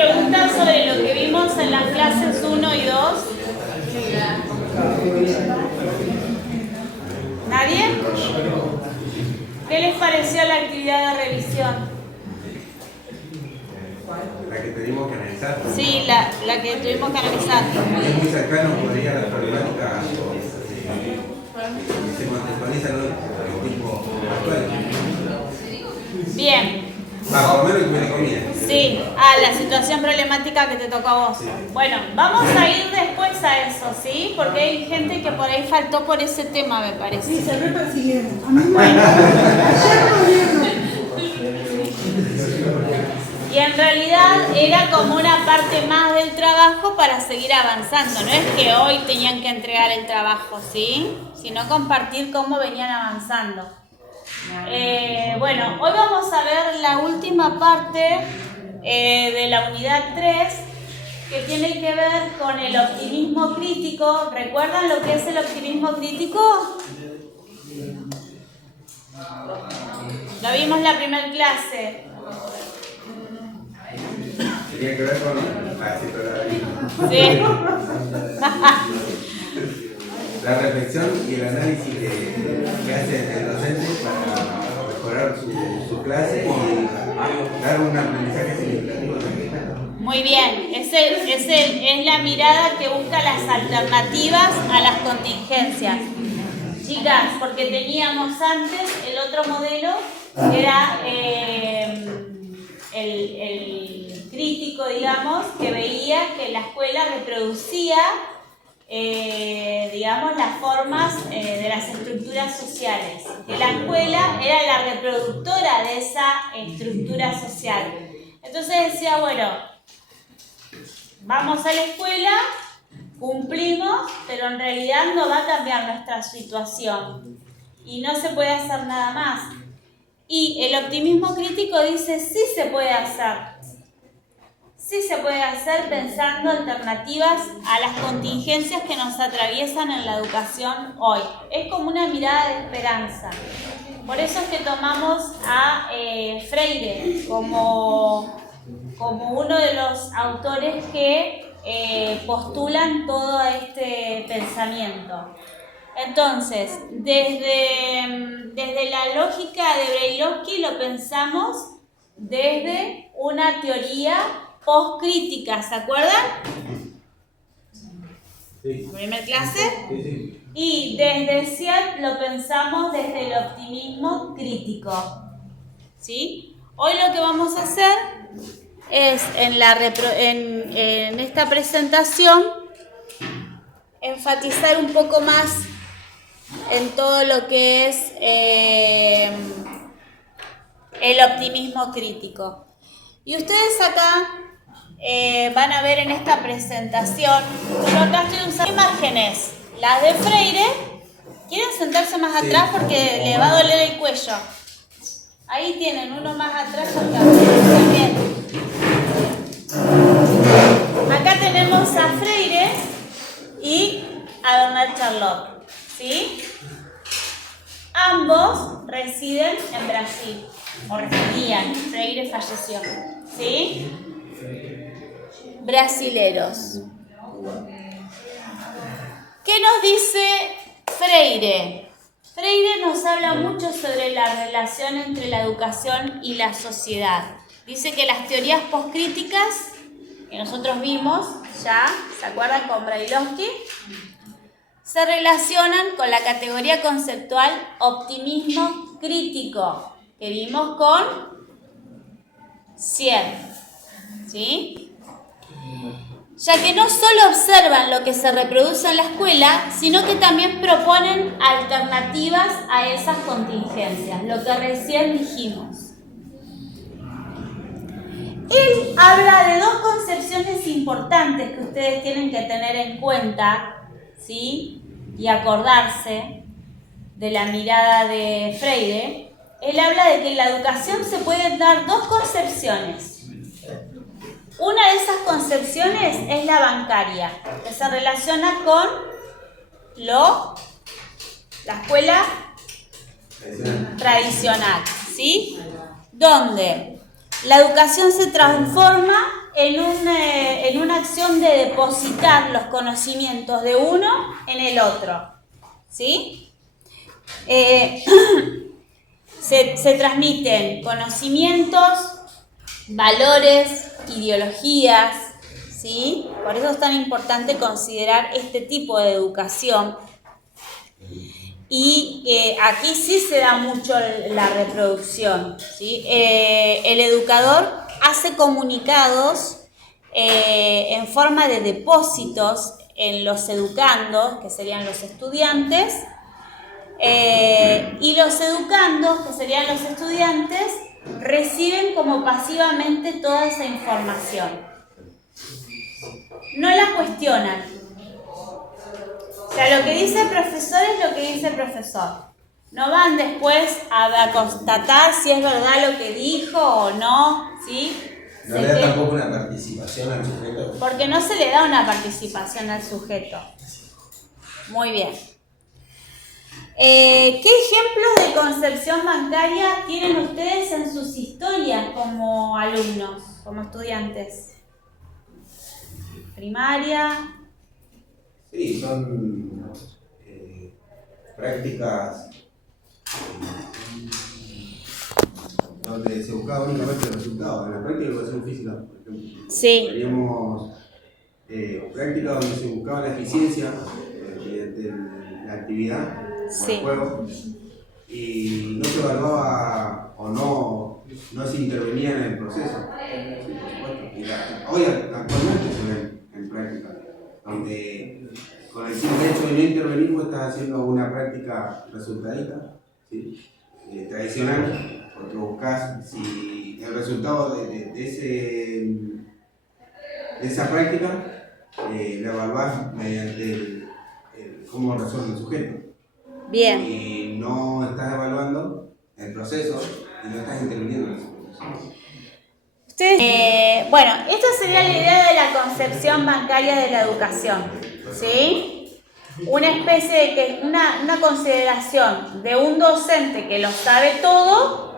preguntas sobre lo que vimos en las clases 1 y 2? ¿Nadie? ¿Qué les pareció la actividad de revisión? La que tuvimos que analizar. Sí, la que tuvimos que analizar. Es muy cercano por ahí a la problemática se contextualiza en los tiempos actuales. Bien. Por lo menos que me recomienda. Sí, la situación problemática que te tocó a vos. Sí. Bueno, vamos a ir después a eso, ¿sí? Porque hay gente que por ahí faltó por ese tema, me parece. Sí, se repersiguieron. A mí me ayer lo vieron. Y en realidad era como una parte más del trabajo para seguir avanzando. No es que hoy tenían que entregar el trabajo, ¿sí? Sino compartir cómo venían avanzando. Bueno, hoy vamos a ver la última parte de la unidad 3 que tiene que ver con el optimismo crítico. ¿Recuerdan lo que es el optimismo crítico? Lo vimos en la primera clase. Tenía que ver con Sí. la reflexión y el análisis que hace el docente para mejorar su clase y dar un aprendizaje significativo. Muy bien, es la mirada que busca las alternativas a las contingencias. Chicas, porque teníamos antes el otro modelo, que era el crítico, digamos, que veía que la escuela reproducía, digamos, las formas de las estructuras sociales. Que la escuela era la reproductora de esa estructura social. Entonces decía, bueno, vamos a la escuela, cumplimos, pero en realidad no va a cambiar nuestra situación y no se puede hacer nada más. Y el optimismo crítico dice, sí se puede hacer. Sí se puede hacer pensando alternativas a las contingencias que nos atraviesan en la educación hoy. Es como una mirada de esperanza. Por eso es que tomamos a Freire como uno de los autores que postulan todo este pensamiento. Entonces, desde la lógica de Brailovsky lo pensamos desde una teoría postcrítica, ¿se acuerdan? Sí. ¿Primera clase? Sí, sí. Y desde Siet lo pensamos desde el optimismo crítico, ¿sí? Hoy lo que vamos a hacer es en esta presentación enfatizar un poco más en todo lo que es el optimismo crítico. Y ustedes acá van a ver en esta presentación, yo acá estoy usando imágenes, las de Freire. ¿Quieren sentarse más atrás porque le va a doler el cuello? Ahí tienen, uno más atrás acá. Muy bien. Acá tenemos a Freire y a Bernard Charlotte, ¿sí? Ambos residen en Brasil, o residían, Freire falleció, ¿sí? Brasileros. ¿Qué nos dice Freire? Freire nos habla mucho sobre la relación entre la educación y la sociedad. Dice que las teorías postcríticas que nosotros vimos ya, ¿se acuerdan con Brailovsky? Se relacionan con la categoría conceptual optimismo crítico que vimos con Siet, ¿sí? Ya que no solo observan lo que se reproduce en la escuela, sino que también proponen alternativas a esas contingencias, lo que recién dijimos. Él habla de dos concepciones importantes que ustedes tienen que tener en cuenta, ¿sí? Y acordarse de la mirada de Freire. Él habla de que en la educación se pueden dar dos concepciones. Una de esas concepciones es la bancaria, que se relaciona con la escuela tradicional, ¿sí? Donde la educación se transforma en una acción de depositar los conocimientos de uno en el otro, ¿sí? Se transmiten conocimientos, valores, ideologías, ¿sí? Por eso es tan importante considerar este tipo de educación. Y aquí sí se da mucho la reproducción, ¿sí? El educador hace comunicados en forma de depósitos en los educandos, que serían los estudiantes, y los educandos, que serían los estudiantes, reciben como pasivamente toda esa información. No la cuestionan. O sea, lo que dice el profesor es lo que dice el profesor. No van después a constatar si es verdad lo que dijo o no, ¿sí? No le da tampoco una participación al sujeto. Porque no se le da una participación al sujeto. Muy bien. ¿Qué ejemplos de concepción bancaria tienen ustedes en sus historias como alumnos, como estudiantes? Primaria. Sí, son prácticas donde se buscaba únicamente el resultado. En la práctica de educación física, por ejemplo, Sí. teníamos prácticas donde se buscaba la eficiencia mediante la actividad o Sí. el juego, y no se evaluaba o no se intervenía en el proceso. Sí, por supuesto. Y hoy actualmente se ven en práctica, donde con el simple hecho de no intervenir vos estás haciendo una práctica resultadista, ¿sí? Tradicional, porque buscas si el resultado de esa práctica la evaluás mediante cómo resuelve el sujeto. Bien. Y no estás evaluando el proceso y no estás interviniendo en ese proceso. Bueno, esta sería la idea de la concepción bancaria de la educación, ¿sí? Una especie de que una consideración de un docente que lo sabe todo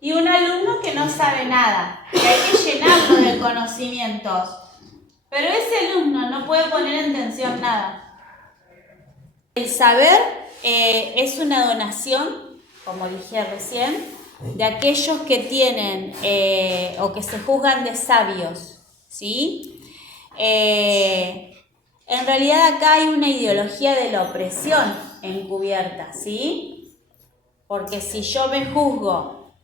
y un alumno que no sabe nada, que hay que llenarlo de conocimientos, pero ese alumno no puede poner en tensión nada. El saber es una donación, como dije recién, de aquellos que tienen o que se juzgan de sabios, ¿sí? En realidad acá hay una ideología de la opresión encubierta, ¿sí? Porque si yo me juzgo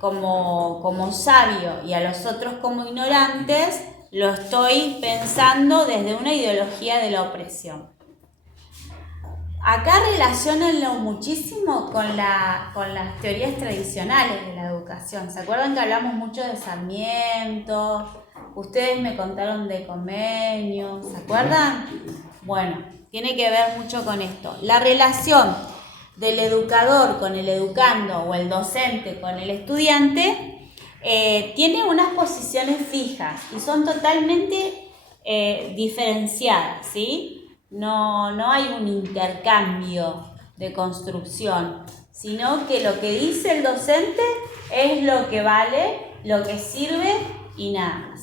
como sabio y a los otros como ignorantes, lo estoy pensando desde una ideología de la opresión. Acá relacionanlo muchísimo con las teorías tradicionales de la educación. ¿Se acuerdan que hablamos mucho de Sarmiento? Ustedes me contaron de Comenius, ¿se acuerdan? Bueno, tiene que ver mucho con esto. La relación del educador con el educando o el docente con el estudiante tiene unas posiciones fijas y son totalmente diferenciadas, ¿sí? No hay un intercambio de construcción, sino que lo que dice el docente es lo que vale, lo que sirve y nada más.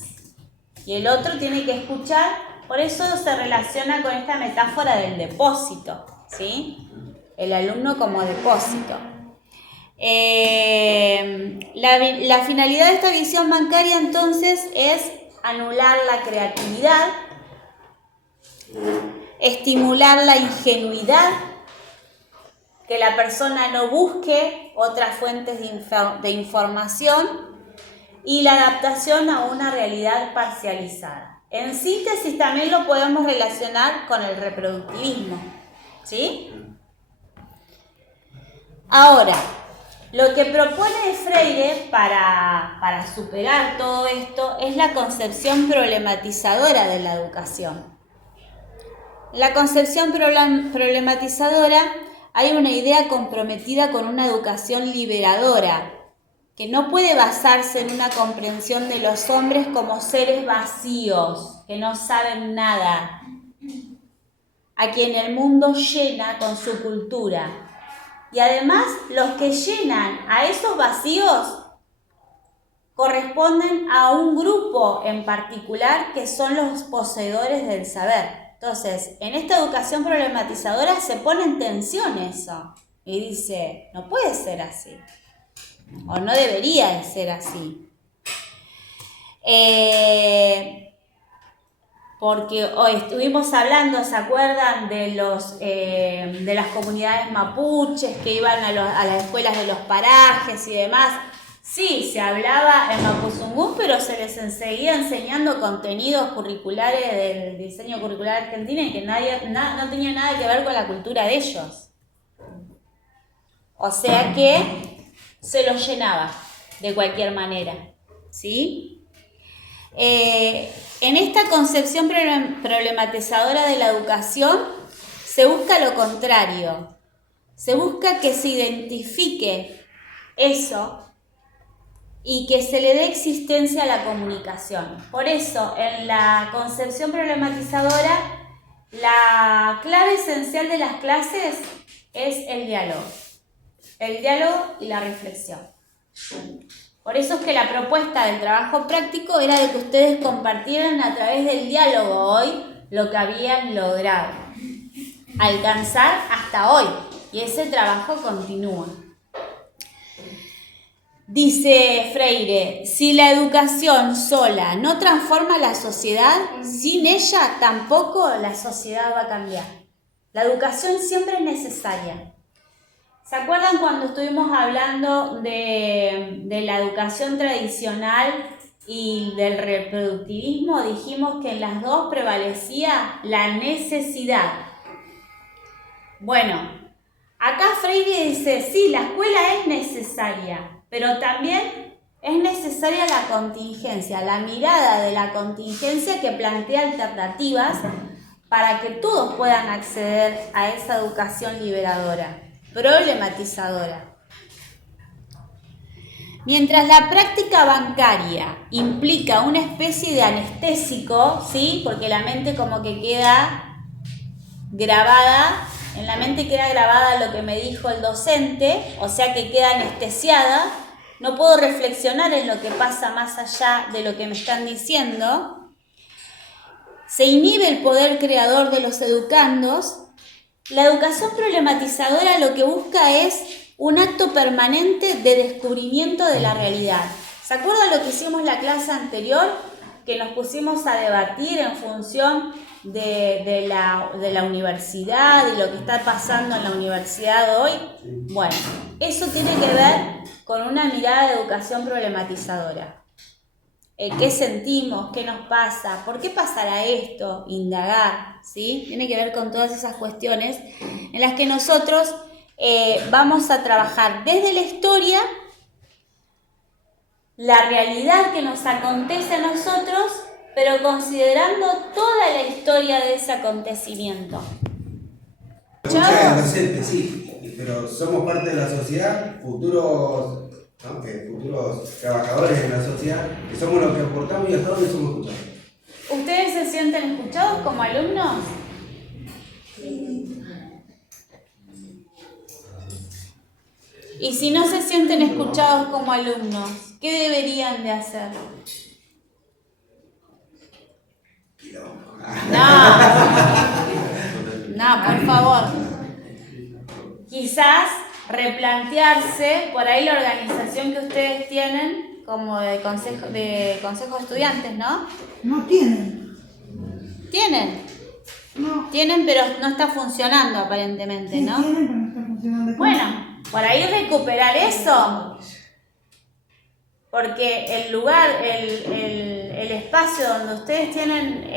Y el otro tiene que escuchar, por eso se relaciona con esta metáfora del depósito, ¿sí? El alumno como depósito. La finalidad de esta visión bancaria entonces es anular la creatividad, estimular la ingenuidad, que la persona no busque otras fuentes de información y la adaptación a una realidad parcializada. En síntesis también lo podemos relacionar con el reproductivismo, ¿sí? Ahora, lo que propone Freire para superar todo esto es la concepción problematizadora de la educación. La concepción problematizadora hay una idea comprometida con una educación liberadora, que no puede basarse en una comprensión de los hombres como seres vacíos, que no saben nada, a quien el mundo llena con su cultura. Y además, los que llenan a esos vacíos corresponden a un grupo en particular que son los poseedores del saber. Entonces, en esta educación problematizadora se pone en tensión eso y dice, no puede ser así, o no debería de ser así. Porque hoy estuvimos hablando, ¿se acuerdan de las comunidades mapuches que iban a las escuelas de los parajes y demás? Sí, se hablaba en Mapuzungún, pero se les seguía enseñando contenidos curriculares del diseño curricular argentino y que no tenía nada que ver con la cultura de ellos. O sea que se los llenaba de cualquier manera, ¿sí? En esta concepción problematizadora de la educación se busca lo contrario. Se busca que se identifique eso y que se le dé existencia a la comunicación. Por eso, en la concepción problematizadora, la clave esencial de las clases es el diálogo y la reflexión. Por eso es que la propuesta del trabajo práctico era de que ustedes compartieran a través del diálogo hoy lo que habían logrado alcanzar hasta hoy. Y ese trabajo continúa. Dice Freire, si la educación sola no transforma la sociedad, sin ella tampoco la sociedad va a cambiar. La educación siempre es necesaria. ¿Se acuerdan cuando estuvimos hablando de la educación tradicional y del reproductivismo? Dijimos que en las dos prevalecía la necesidad. Bueno, acá Freire dice, sí, la escuela es necesaria, pero también es necesaria la contingencia, la mirada de la contingencia que plantea alternativas para que todos puedan acceder a esa educación liberadora, problematizadora. Mientras la práctica bancaria implica una especie de anestésico, ¿sí? Porque la mente como que queda grabada, en la mente queda grabada lo que me dijo el docente, o sea que queda anestesiada, no puedo reflexionar en lo que pasa más allá de lo que me están diciendo, se inhibe el poder creador de los educandos. La educación problematizadora lo que busca es un acto permanente de descubrimiento de la realidad. ¿Se acuerdan lo que hicimos la clase anterior? Que nos pusimos a debatir en función de la universidad y lo que está pasando en la universidad hoy. Bueno, eso tiene que ver con una mirada de educación problematizadora. ¿Qué sentimos? ¿Qué nos pasa? ¿Por qué pasará esto? Indagar, ¿sí? Tiene que ver con todas esas cuestiones en las que nosotros vamos a trabajar desde la historia, la realidad que nos acontece a nosotros, pero considerando toda la historia de ese acontecimiento. Escucha el docente, sí, pero somos parte de la sociedad, futuros trabajadores de la sociedad, que somos los que aportamos y hasta ahora somos escuchados. ¿Ustedes se sienten escuchados como alumnos? Y si no se sienten escuchados como alumnos, ¿qué deberían de hacer? No, por favor. Quizás replantearse por ahí la organización que ustedes tienen como de consejo de estudiantes, ¿no? No tienen. ¿Tienen? No. Tienen, pero no está funcionando aparentemente, Sí, ¿no? tienen, pero no está funcionando. Bueno, por ahí recuperar eso, porque el lugar, el espacio donde ustedes tienen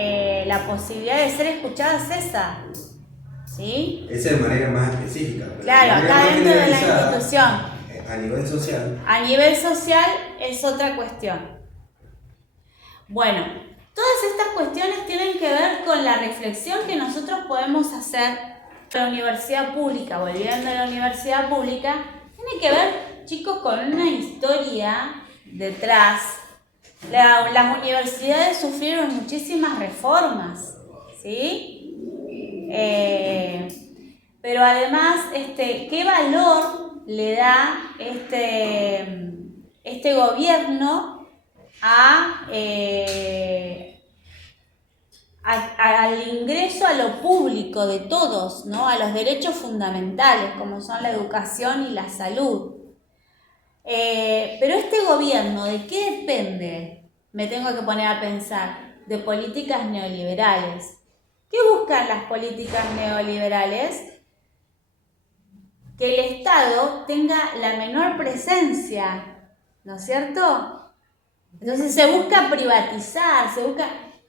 la posibilidad de ser escuchados es esa, ¿sí? Esa es de manera más específica. Claro, acá dentro de la institución. A nivel social. A nivel social es otra cuestión. Bueno, todas estas cuestiones tienen que ver con la reflexión que nosotros podemos hacer en la universidad pública, volviendo a la universidad pública, tiene que ver, chicos, con una historia detrás. Las universidades sufrieron muchísimas reformas, ¿sí? Pero además, ¿qué valor le da este gobierno al ingreso a lo público de todos, ¿no? A los derechos fundamentales, como son la educación y la salud. Pero este gobierno, ¿de qué depende? Me tengo que poner a pensar, de políticas neoliberales. ¿Qué buscan las políticas neoliberales? Que el Estado tenga la menor presencia, ¿no es cierto? Entonces se busca privatizar,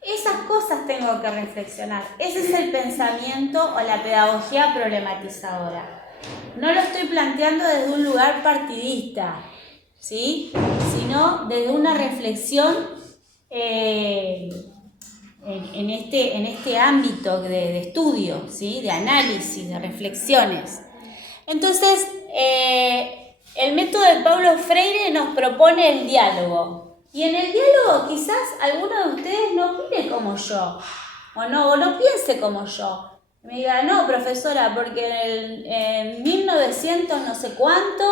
esas cosas tengo que reflexionar. Ese es el pensamiento o la pedagogía problematizadora. No lo estoy planteando desde un lugar partidista, ¿sí? Sino desde una reflexión en este ámbito de estudio, ¿sí? De análisis, de reflexiones. Entonces, el método de Paulo Freire nos propone el diálogo. Y en el diálogo quizás alguno de ustedes no opine como yo, o no piense como yo. Me diga, no, profesora, porque en 1900 no sé cuánto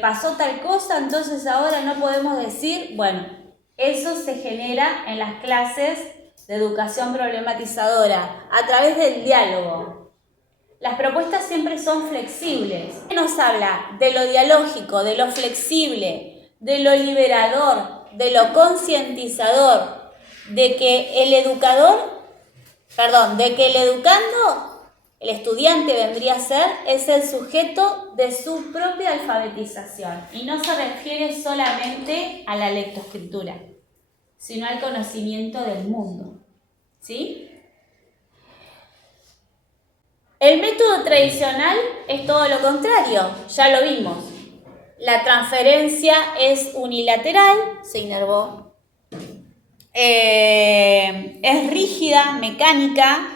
pasó tal cosa, entonces ahora no podemos decir. Bueno, eso se genera en las clases de educación problematizadora, a través del diálogo. Las propuestas siempre son flexibles. Nos habla de lo dialógico, de lo flexible, de lo liberador, de lo concientizador, de que el educando, el estudiante vendría a ser, es el sujeto de su propia alfabetización y no se refiere solamente a la lectoescritura, sino al conocimiento del mundo, ¿sí? El método tradicional es todo lo contrario, ya lo vimos. La transferencia es unilateral, se inervó. Es rígida, mecánica.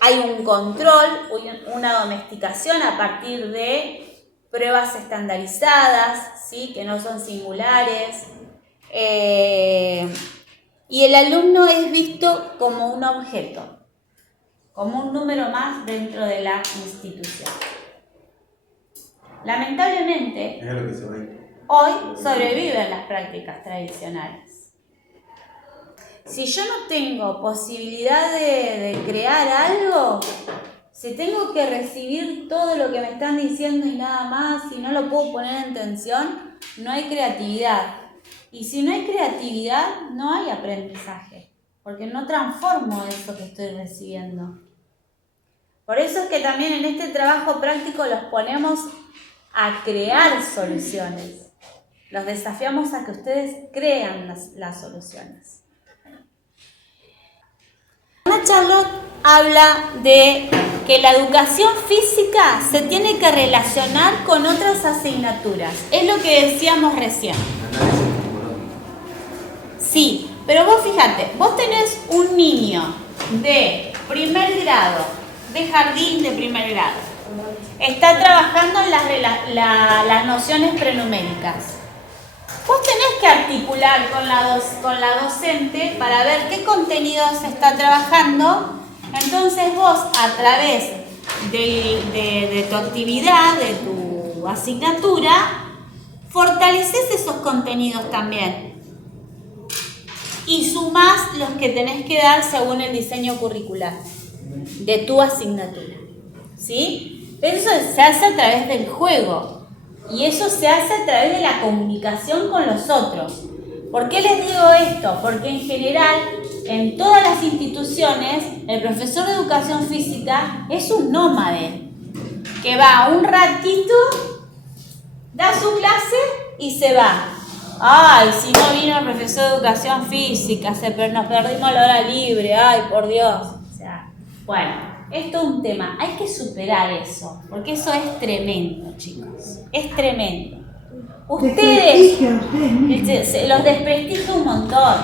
Hay un control, una domesticación a partir de pruebas estandarizadas, ¿sí? Que no son singulares. Y el alumno es visto como un objeto, como un número más dentro de la institución. Lamentablemente, hoy sobreviven las prácticas tradicionales. Si yo no tengo posibilidad de crear algo, si tengo que recibir todo lo que me están diciendo y nada más, y no lo puedo poner en tensión, no hay creatividad. Y si no hay creatividad, no hay aprendizaje, porque no transformo eso que estoy recibiendo. Por eso es que también en este trabajo práctico los ponemos a crear soluciones. Los desafiamos a que ustedes crean las soluciones. Ana Charlotte habla de que la educación física se tiene que relacionar con otras asignaturas. Es lo que decíamos recién. Sí, pero vos fíjate, vos tenés un niño de primer grado, de jardín de primer grado. Está trabajando en las nociones prenuméricas. Vos tenés que articular con la docente para ver qué contenidos está trabajando. Entonces vos, a través de tu actividad, de tu asignatura, fortaleces esos contenidos también. Y sumás los que tenés que dar según el diseño curricular de tu asignatura. ¿Sí? Eso se hace a través del juego y eso se hace a través de la comunicación con los otros. ¿Por qué les digo esto? Porque en general, en todas las instituciones, el profesor de educación física es un nómade que va un ratito, da su clase y se va. Ay, si no vino el profesor de educación física, nos perdimos la hora libre, ay, por Dios. O sea, bueno. Es todo un tema, hay que superar eso, porque eso es tremendo, chicos, es tremendo. Ustedes los desprestigia un montón.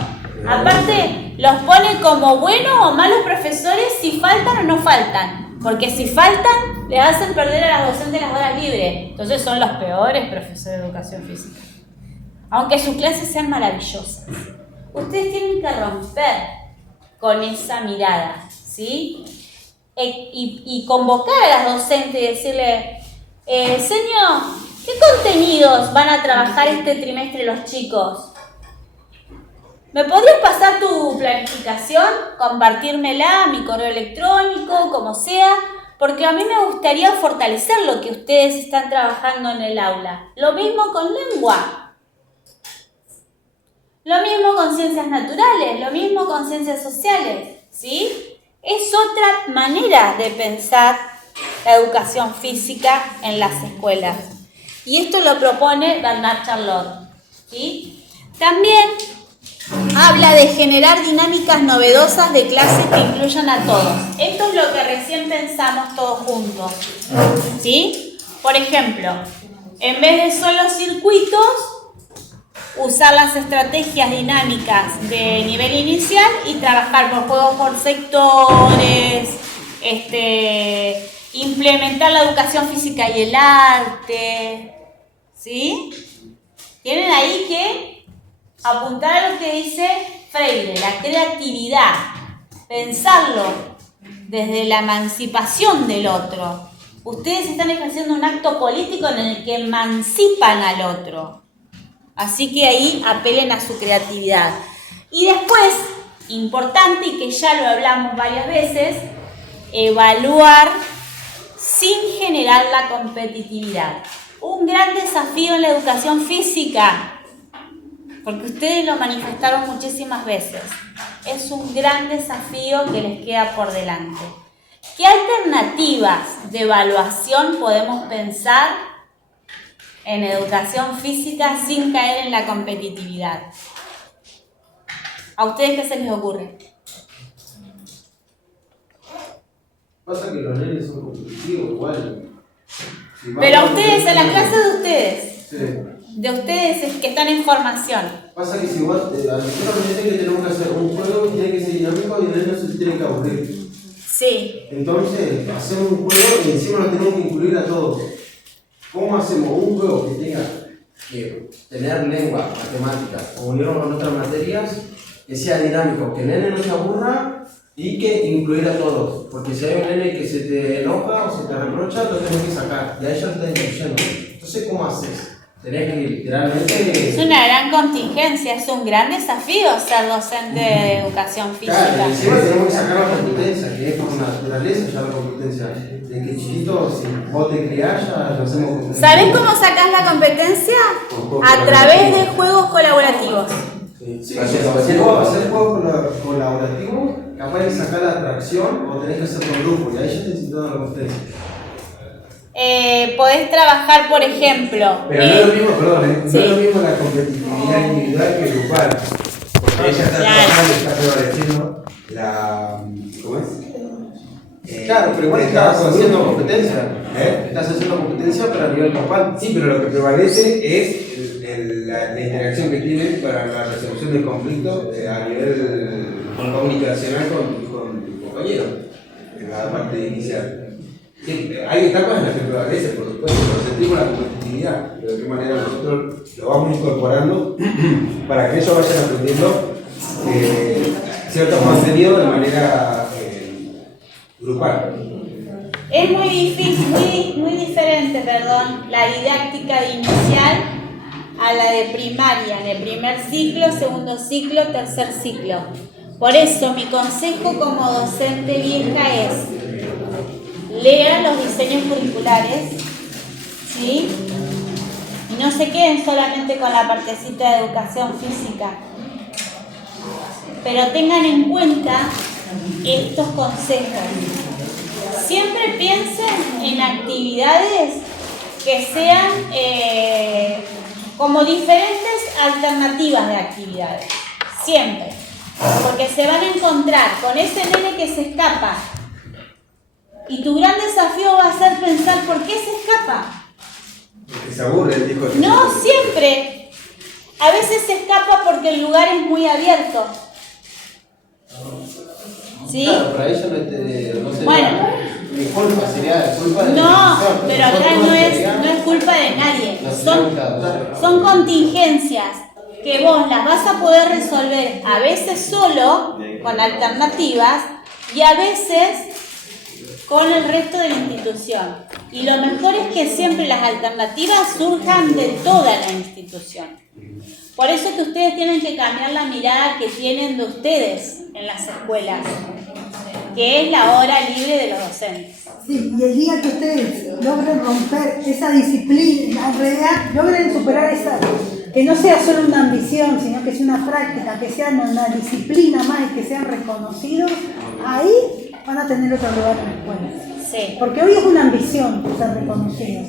Aparte, los pone como buenos o malos profesores si faltan o no faltan, porque si faltan, le hacen perder a las docentes las horas libres. Entonces son los peores profesores de educación física, aunque sus clases sean maravillosas. Ustedes tienen que romper con esa mirada, ¿sí? Y convocar a las docentes y decirle, señor, ¿qué contenidos van a trabajar este trimestre los chicos? ¿Me podrías pasar tu planificación? Compartírmela a mi correo electrónico, como sea, porque a mí me gustaría fortalecer lo que ustedes están trabajando en el aula. Lo mismo con lengua. Lo mismo con ciencias naturales, lo mismo con ciencias sociales, ¿sí? Es otra manera de pensar la educación física en las escuelas. Y esto lo propone Bernard Charlotte, ¿sí? También habla de generar dinámicas novedosas de clases que incluyan a todos. Esto es lo que recién pensamos todos juntos, ¿sí? Por ejemplo, en vez de solo circuitos, usar las estrategias dinámicas de nivel inicial y trabajar por juegos por sectores, implementar la educación física y el arte, ¿sí? Tienen ahí que apuntar a lo que dice Freire, la creatividad, pensarlo desde la emancipación del otro. Ustedes están ejerciendo un acto político en el que emancipan al otro. Así que ahí apelen a su creatividad. Y después, importante y que ya lo hablamos varias veces, evaluar sin generar la competitividad. Un gran desafío en la educación física, porque ustedes lo manifestaron muchísimas veces. Es un gran desafío que les queda por delante. ¿Qué alternativas de evaluación podemos pensar en educación física sin caer en la competitividad? ¿A ustedes qué se les ocurre? Pasa que los nenes son competitivos igual. Pero a ustedes, en la clase de ustedes, Sí. de ustedes es que están en formación. Pasa que si vos, a nosotros nos dicen que tenemos que hacer un juego que tiene que ser dinámico y el nene no se tiene que aburrir. Sí. Entonces, hacemos un juego y encima lo tenemos que incluir a todos. ¿Cómo hacemos un juego que tenga que tener lengua, matemáticas o unirlo con otras materias, que sea dinámico, que el nene no se aburra y que incluir a todos? Porque si hay un nene que se te enoja o se te reprocha, lo tenés que sacar y a ella lo estás incluyendo. Entonces, ¿cómo haces? Tenés que literalmente... Es una gran contingencia, es un gran desafío ser docente de educación física. Claro, y encima tenemos que sacar la competencia, que es por naturaleza ya la competencia. De que chiquito, si vos te criás, ya lo hacemos competencia. ¿Sabés cómo sacás la competencia? A través de juegos colaborativos. Sí, si vos hacer juegos colaborativos, capaz de sacar la atracción o tenés que hacer por grupo, y ahí ya te necesitas la competencia. Podés trabajar, por ejemplo. Pero no es lo mismo, perdón, sí. no es lo mismo la competitividad individual que grupal. Porque ella está trabajando, está prevaleciendo la. ¿Cómo es? Claro, pero igual el estás trabajo en haciendo grupo. competencia. ¿Eh? Estás haciendo competencia, pero a nivel grupal. Sí, pero lo que prevalece es la interacción que tienen para la resolución del conflicto a nivel comunicacional con tu compañero, en la parte inicial. Sí, hay etapas en las que prevalece, por supuesto, pero sentimos la competitividad. De qué manera nosotros lo vamos incorporando para que ellos vayan aprendiendo ciertos contenidos de manera grupal. Es muy difícil, muy diferente, la didáctica de inicial a la de primaria, en el primer ciclo, segundo ciclo, tercer ciclo. Por eso mi consejo como docente vieja es: lean los diseños curriculares, ¿sí? Y no se queden solamente con la partecita de educación física, pero tengan en cuenta estos consejos. Siempre piensen en actividades que sean como diferentes alternativas de actividades, siempre, porque se van a encontrar con ese nene que se escapa. Y tu gran desafío va a ser pensar por qué se escapa. Porque se aburre el hijo. No siempre. A veces se escapa porque el lugar es muy abierto. ¿Sí? Claro, pero ahí ya no sería Bueno. mi culpa, sería culpa de No, la profesor, pero acá nosotros no sería- es culpa de nadie. nos tenemos que adaptar. Son contingencias que vos las vas a poder resolver a veces solo, con alternativas, y a veces con el resto de la institución. Y lo mejor es que siempre las alternativas surjan de toda la institución. Por eso es que ustedes tienen que cambiar la mirada que tienen de ustedes en las escuelas, que es la hora libre de los docentes. Sí, y el día que ustedes logren romper esa disciplina, en realidad logren superar esa, que no sea solo una ambición, sino que sea una práctica, que sea una disciplina más y que sean reconocidos, ahí van a tener otro lugar en la escuela. Sí. Porque hoy es una ambición ser reconocidos,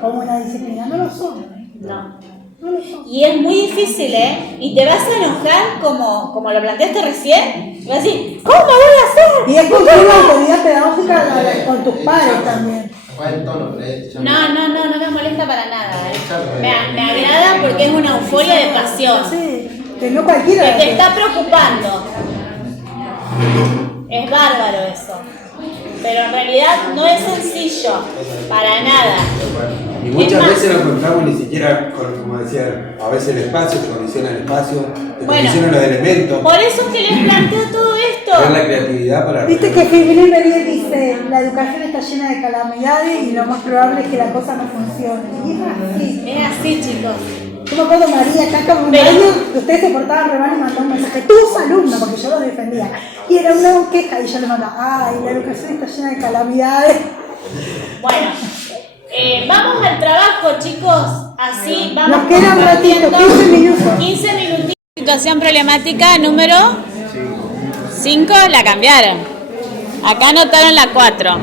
como una disciplina, no lo son. No. No lo son. Y es muy difícil, ¿eh? Y te vas a enojar como lo planteaste recién. Y vas a decir, ¿cómo voy a hacer? Y es cumplir la autoridad pedagógica con tus padres también. No me molesta para nada, ¿eh? Me agrada porque es una euforia de pasión. Sí, que no cualquiera. Que te está preocupando. Es bárbaro eso. Pero en realidad no es sencillo, para nada. Y muchas Es más, veces lo encontramos ni siquiera con, como decía, a veces el espacio, te condiciona el espacio, te Bueno, condiciona los elementos. por eso es que les planteo todo Tener esto. la creatividad para... Viste que Fidel Beriel dice, la educación está llena de calamidades y lo más probable es que la cosa no funcione. Y es así. Es así, chicos. Yo me acuerdo, María, acá como un Pero- año, que ustedes se portaban re mal y mandaban un mensaje, tus alumnos, porque yo los defendía. Y era una queja y yo le mandaba, ay, la educación está llena de calamidades. Bueno, vamos al trabajo, chicos. Así vamos. Nos queda un ratito, 15 minutos. 15 minutitos. Situación problemática número 5, la cambiaron. Acá anotaron la 4.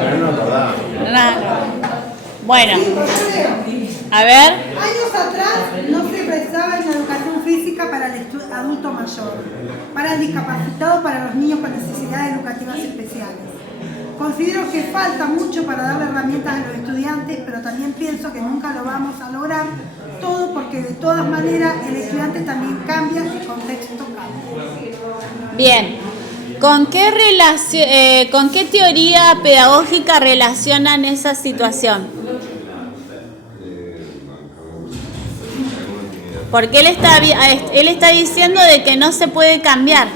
pero no acordaba. Bueno, a ver. Años atrás no se prestaba en la educación física para el adulto mayor, para el discapacitado, para los niños con necesidades educativas especiales. Considero que falta mucho para darle herramientas a los estudiantes, pero también pienso que nunca lo vamos a lograr todo porque de todas maneras el estudiante también cambia, el contexto cambia. Bien. ¿Con qué teoría pedagógica relacionan esa situación? Porque él está diciendo de que no se puede cambiar.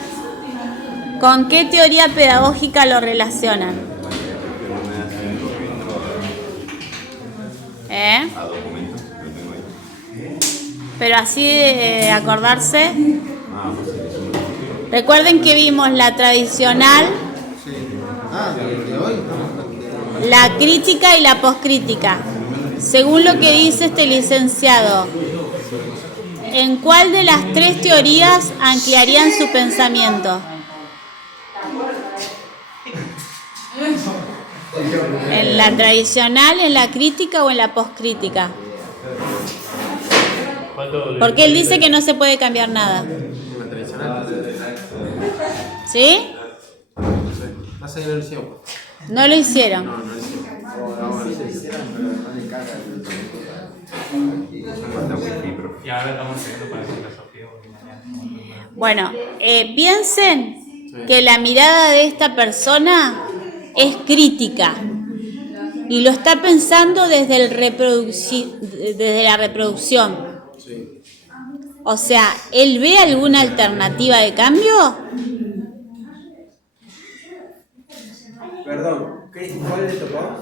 ¿Con qué teoría pedagógica lo relacionan? Pero así de acordarse. Recuerden que vimos la tradicional, la crítica y la poscrítica. Según lo que dice este licenciado, ¿en cuál de las tres teorías anclarían su pensamiento? ¿En la tradicional, en la crítica o en la poscrítica? Porque él dice que no se puede cambiar nada. ¿Sí? No lo hicieron. Bueno, piensen que la mirada de esta persona es crítica y lo está pensando desde la reproducción. O sea, ¿él ve alguna alternativa de cambio? Perdón, ¿cuál le tocó?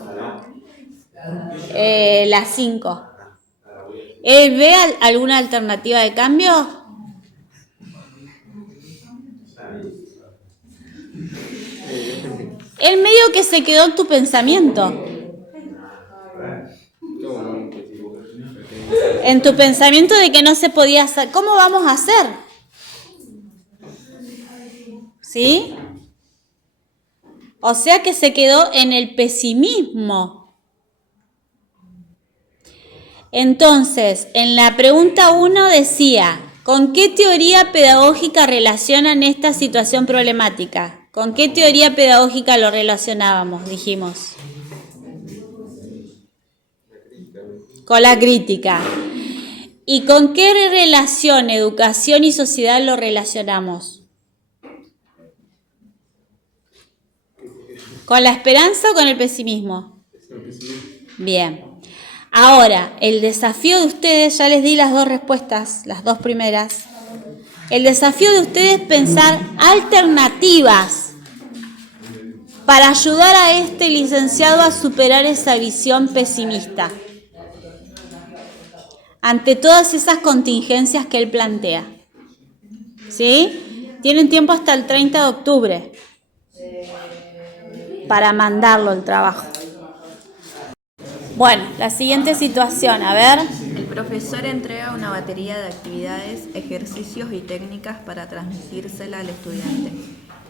La 5. ¿Él ve alguna alternativa de cambio? Él medio que se quedó en tu pensamiento. En tu pensamiento de que no se podía hacer. ¿Cómo vamos a hacer? ¿Sí? O sea que se quedó en el pesimismo. Entonces, en la pregunta 1 decía, ¿con qué teoría pedagógica relacionan esta situación problemática? ¿Con qué teoría pedagógica lo relacionábamos? Dijimos. Con la crítica. ¿Y con qué relación educación y sociedad lo relacionamos? ¿Con la esperanza o con el pesimismo? Bien. Ahora, el desafío de ustedes, ya les di las dos respuestas, las dos primeras. El desafío de ustedes es pensar alternativas para ayudar a este licenciado a superar esa visión pesimista. ante todas esas contingencias que él plantea. ¿Sí? Tienen tiempo hasta el 30 de octubre para mandarlo el trabajo. Bueno, la siguiente situación, a ver. El profesor entrega una batería de actividades, ejercicios y técnicas para transmitírsela al estudiante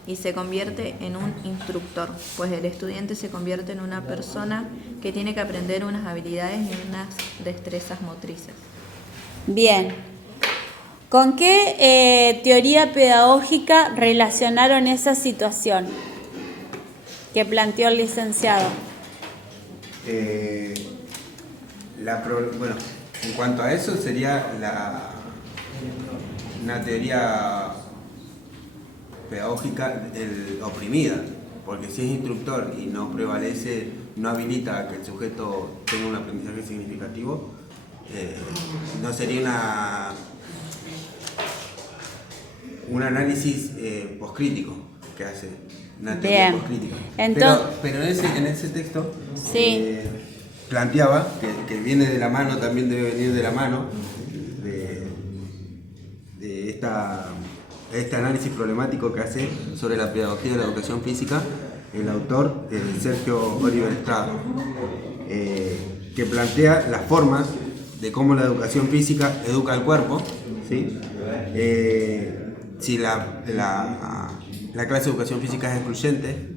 y se convierte en un instructor, pues el estudiante se convierte en una persona que tiene que aprender unas habilidades y unas destrezas motrices. Bien. ¿Con qué teoría pedagógica relacionaron esa situación que planteó el licenciado? Bueno, en cuanto a eso sería una teoría pedagógica oprimida, porque si es instructor y no prevalece, no habilita que el sujeto tenga un aprendizaje significativo, no sería un análisis poscrítico que hace, una teoría Bien. poscrítica. Entonces, pero en ese texto sí. planteaba que viene de la mano, también debe venir de la mano de este análisis problemático que hace sobre la pedagogía de la educación física el autor Sergio Oliver Estrada, que plantea las formas de cómo la educación física educa al cuerpo, ¿sí? Si la clase de educación física es excluyente,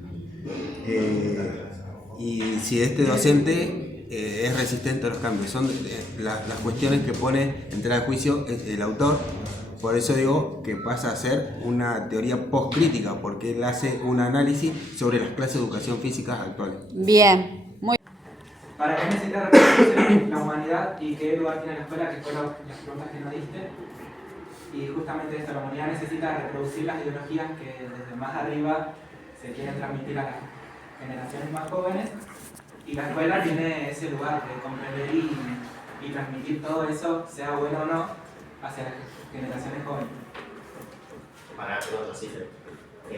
y si este docente es resistente a los cambios. Son las cuestiones que pone en tela de juicio el autor. Por eso digo que pasa a ser una teoría postcrítica, porque él hace un análisis sobre las clases de educación física actuales. Bien. Muy ¿Para qué necesita reproducir la humanidad y qué lugar tiene la escuela? Que fue las preguntas que nos diste. Y justamente esto, la humanidad necesita reproducir las ideologías que desde más arriba se quieren transmitir a las generaciones más jóvenes. Y la escuela tiene ese lugar de comprender y transmitir todo eso, sea bueno o no, hacia las generaciones jóvenes. Para la pregunta, sí.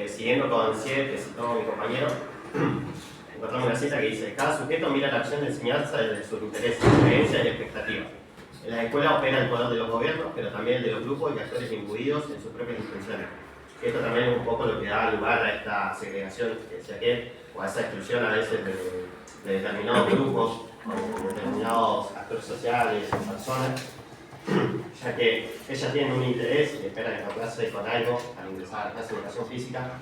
Siguiendo con CIE, que citó mi compañero, encontramos una cita que dice: cada sujeto mira la acción de enseñanza desde sus intereses, creencias y expectativas. En la escuela opera el poder de los gobiernos, pero también el de los grupos y actores imbuidos en sus propias intenciones. Esto también es un poco lo que da lugar a esta segregación, que decía que, o a esa exclusión a veces de determinados grupos, o determinados actores sociales o personas, ya que ellas tienen un interés y esperan encontrarse con algo al ingresar a la clase de educación física